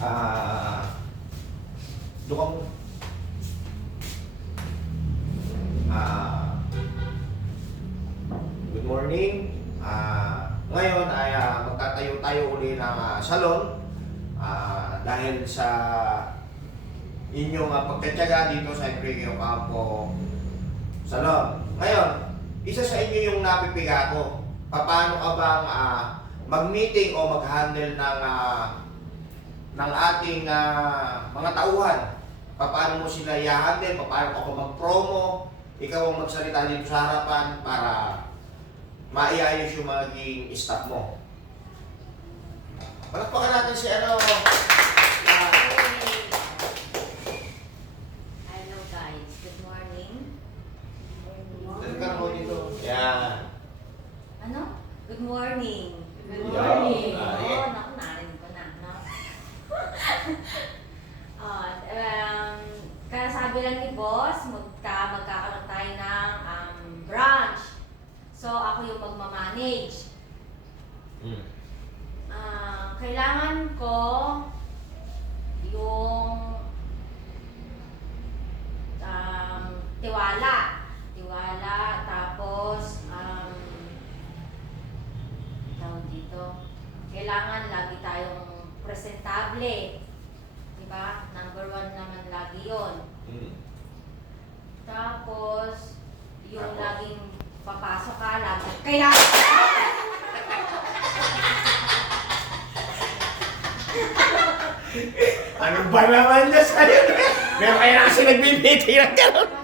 Ah, doon. Ah, good morning. Ah, ngayon ay ah, magtatayo-tayo uli ng ah, salon Ah, dahil sa inyong uh, pagkatyaga dito sa Enrique Campo Salon. Ngayon, isa sa inyo yung napipiga ko. Paano ka bang ah, mag-meeting o mag-handle ng ah, ng ating ah, mga tauhan? Paano mo sila i-handle? Paano ka mag-promo? Ikaw ang magsalita dito sa harapan para maiayos yung maging staff mo. Palakpakan natin si ano. Hello guys, good morning. Ano? Good morning. Good morning. Oo, Ah, oh, naku, narinig ko na, no? Ah, um, kaya sabi lang ni boss, magka, magkakaroon tayo ng um, branch. So, ako yung magmamanage. Hmm. Ah, kailangan ko yung um, tiwala. Tiwala, tapos um, tawag dito, kailangan lagi tayong presentable. Diba? Number one naman lagi yon. Hmm. Tapos, yung Tapos? laging papasok ka, lagi, kailangan, Ano ba naman niya sa'yo? Meron kaya na kasi nagbibiti ng gano'n.